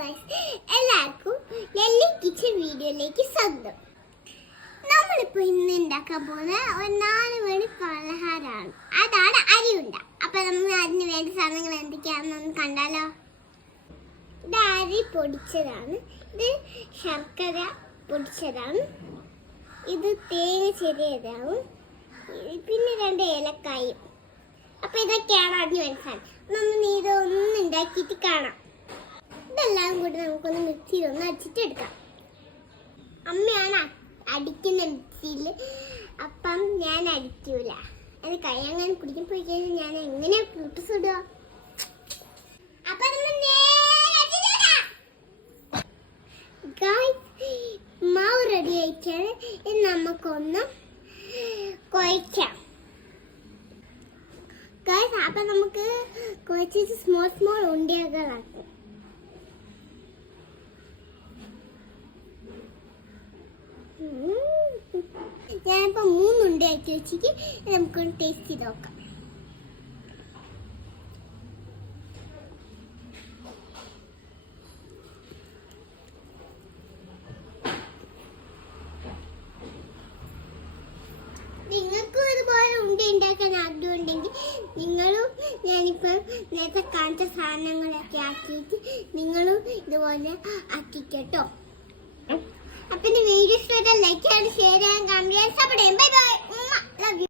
എല്ലാവർക്കും നെല്ലി കിച്ചൻ വീഡിയോയിലേക്ക് സ്വാഗതം. നമ്മളിപ്പോൾ ഇന്ന് ഉണ്ടാക്കാൻ പോകുന്ന ഒരു 4 മണി പലഹാരമാണ്. അതാണ് അരിയുണ്ട. അപ്പൊ നമ്മൾ അതിന് വേണ്ട സാധനങ്ങൾ എന്തൊക്കെയാണെന്ന് കണ്ടാലോ. ഇത് അരി പൊടിച്ചതാണ്, ഇത് ശർക്കര പൊടിച്ചതാണ്, ഇത് തേങ്ങ ചെറിയതാണ്, പിന്നെ 2 ഏലക്കായും. അപ്പൊ ഇതൊക്കെയാണ് അതിന് വേണ്ട സാധനം. നമ്മൾ ഇതൊന്നും ഉണ്ടാക്കിയിട്ട് കാണാം. ഇതെല്ലാം കൂടി നമുക്കൊന്ന് മിക്സിയിൽ ഒന്ന് അടിച്ചിട്ടെടുക്കാം. അമ്മയാണ് അടിക്കുന്ന മിക്സിയിൽ, അപ്പം ഞാൻ അടിക്കൂല. അത് കൈയങ്ങനെ കുടിക്കാൻ പോയി കഴിഞ്ഞാൽ ഞാൻ എങ്ങനെയാ കൂട്ട് സുടുക. അപ്പൊ മാവ് റെഡി ആയിട്ടാണ്. ഇത് നമുക്കൊന്ന് കുഴക്കാം. അപ്പൊ നമുക്ക് കുഴച്ച് സ്മോൾ ഉണ്ടകളാക്കും. ഞാനിപ്പോ 3 ഉണ്ടയാക്കി വെച്ചിട്ട് നമുക്കൊന്ന് ടേസ്റ്റ് ചെയ്ത് നോക്കാം. നിങ്ങൾക്കും ഇതുപോലെ ഉണ്ട ഉണ്ടാക്കാൻ ആഗ്രഹമുണ്ടെങ്കിൽ നിങ്ങളും ഞാനിപ്പോൾ നേരത്തെ കാണിച്ച സാധനങ്ങളൊക്കെ ആക്കിയിട്ട് നിങ്ങളും ഇതുപോലെ ആക്കിക്കട്ടോ. അപ്പൊ വീഡിയോ ഇഷ്ടമായാൽ ലൈക്ക് ചെയ്യാൻ, ഷെയർ ചെയ്യാൻ, കമന്റ് ചെയ്യാൻ, സപ്പോർട്ട് ചെയ്യാൻ. Bye bye.